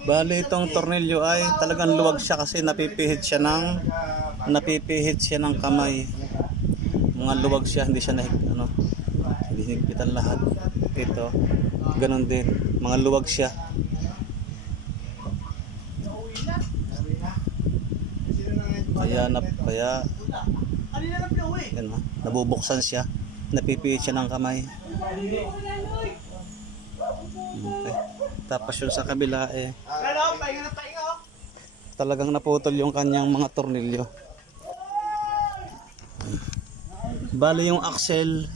Bali itong tornilyo ay talagang luwag siya kasi napipihit siya ng kamay. Mga luwag siya, hindi siya hindi higpitan lahat. Ito, ganun din, mga luwag siya. Kaya yan, nabubuksan siya, napipihit siya ng kamay. Okay. Tapos yun sa kabila talagang naputol yung kanyang mga tornilyo. Bali yung axle,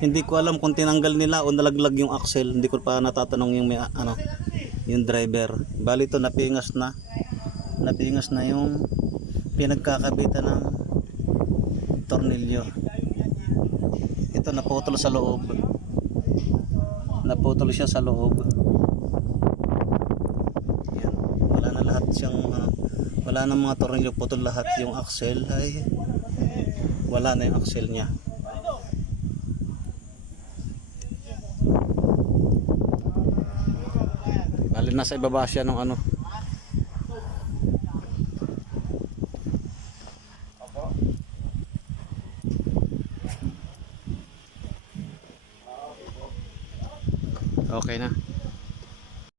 hindi ko alam kung tinanggal nila o nalaglag yung axle. Hindi ko pa natatanong yung yung driver. Bali ito napingas na yung pinagkakabitan ng tornilyo. Ito naputol sa loob. Naputol siya sa loob. Yan. Wala na lahat siyang wala na mga tornilyo, putol lahat. Yung axle ay wala na yung axle niya. Bali nasa ibaba siya ng okay na.